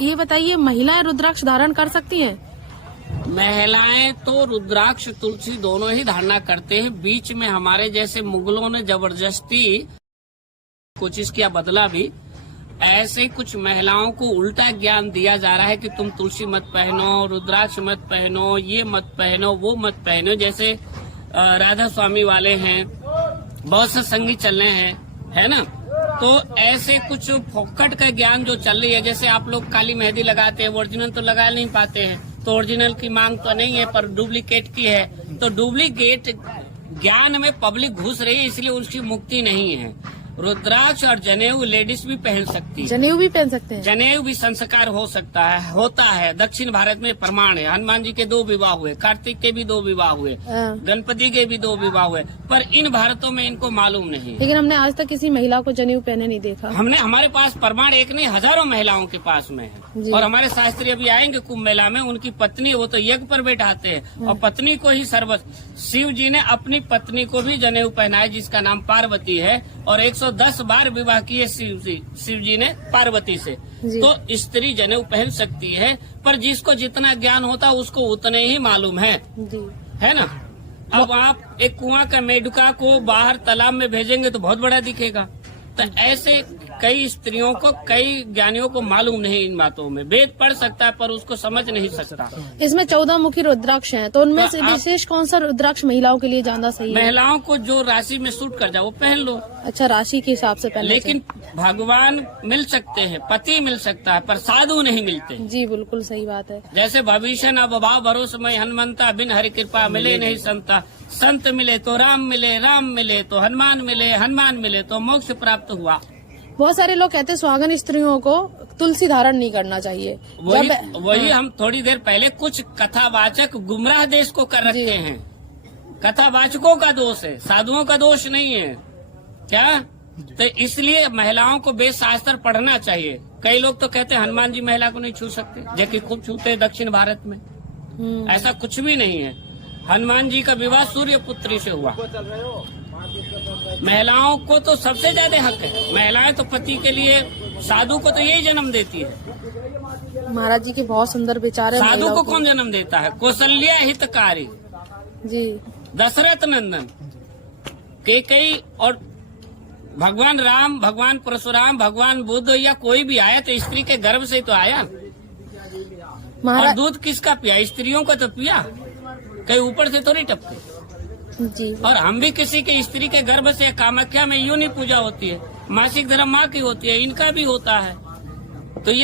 ये बताइए, महिलाएं रुद्राक्ष धारण कर सकती हैं? महिलाएं तो रुद्राक्ष तुलसी दोनों ही धारणा करते हैं। बीच में हमारे जैसे मुगलों ने जबरदस्ती कोशिश किया, बदला भी। ऐसे कुछ महिलाओं को उल्टा ज्ञान दिया जा रहा है कि तुम तुलसी मत पहनो, रुद्राक्ष मत पहनो, ये मत पहनो, वो मत पहनो। जैसे राधा स्वामी वाले हैं, बहुत से संगी चल रहे हैं, है ना। तो ऐसे कुछ फोकट का ज्ञान जो चल रही है, जैसे आप लोग काली मेहंदी लगाते हैं, ओरिजिनल तो लगा नहीं पाते हैं, तो ओरिजिनल की मांग तो नहीं है, पर डुप्लीकेट की है। तो डुप्लीकेट ज्ञान में पब्लिक घुस रही है, इसलिए उसकी मुक्ति नहीं है। रुद्राक्ष और जनेऊ लेडीज भी पहन सकती है। जनेऊ भी पहन सकते हैं? जनेऊ भी संस्कार हो सकता है, होता है। दक्षिण भारत में प्रमाण है। हनुमान जी के 2 विवाह हुए, कार्तिक के भी 2 विवाह हुए, गणपति के भी 2 विवाह हुए, पर इन भारतों में इनको मालूम नहीं। लेकिन हमने आज तक किसी महिला को जनेऊ पहने नहीं देखा। हमारे पास प्रमाण एक नहीं, हजारों महिलाओं के पास में है। और हमारे शास्त्री अभी आएंगे कुंभ मेला में, उनकी पत्नी, वो तो यज्ञ पर बैठाते हैं और पत्नी को ही सर्वस्व। शिव जी ने अपनी पत्नी को भी जनेऊ पहनाया, जिसका नाम पार्वती है, और 110 बार विवाह किए शिव जी ने पार्वती से। तो स्त्री जनेऊ पहन सकती है, पर जिसको जितना ज्ञान होता है उसको उतने ही मालूम है ना। अब आप एक कुआं का मेढका को बाहर तालाब में भेजेंगे तो बहुत बड़ा दिखेगा। तो ऐसे कई स्त्रियों को, कई ज्ञानियों को मालूम नहीं इन बातों में। वेद पढ़ सकता है पर उसको समझ नहीं सकता। इसमें 14 मुखी रुद्राक्ष हैं, तो उनमें से विशेष कौन सा रुद्राक्ष महिलाओं के लिए ज्यादा सही है? महिलाओं को जो राशि में सूट कर जाए वो पहन लो। अच्छा, राशि के हिसाब से पहन। लेकिन भगवान मिल सकते हैं, पति मिल सकता है, पर साधु नहीं मिलते। जी बिल्कुल सही बात है। जैसे भविष्य न भाव भरोसमय हनुमंता, बिन हरि कृपा मिले नहीं संता। संत मिले तो राम मिले, राम मिले तो हनुमान मिले, हनुमान मिले तो मोक्ष प्राप्त हुआ। बहुत सारे लोग कहते हैं सुहागन स्त्रियों को तुलसी धारण नहीं करना चाहिए। वही हम थोड़ी देर पहले कुछ कथावाचक गुमराह देश को कर रखते हैं। कथावाचकों का दोष है, साधुओं का दोष नहीं है क्या। तो इसलिए महिलाओं को वेद शास्त्र पढ़ना चाहिए। कई लोग तो कहते हैं हनुमान जी महिला को नहीं छू सकते, जबकि खूब छूते हैं दक्षिण भारत में। ऐसा कुछ भी नहीं है। हनुमान जी का विवाह सूर्य पुत्री से हुआ। महिलाओं को तो सबसे ज्यादा हक है। महिलाएं तो पति के लिए, साधु को तो यही जन्म देती है। महाराज जी के बहुत सुंदर विचार है। साधु को कौन जन्म देता है? कौशल्या हितकारी जी, दशरथ नंदन, कैकेयी, और भगवान राम, भगवान परशुराम, भगवान बुद्ध, या कोई भी आया तो स्त्री के गर्भ से तो आया। और दूध किसका पिया? स्त्रियों का तो पिया, कहीं ऊपर से तो नहीं टपके। जी। और हम भी किसी के स्त्री के गर्भ से, कामाख्या में यूं नहीं पूजा होती है, मासिक धर्म माँ की होती है, इनका भी होता है। तो ये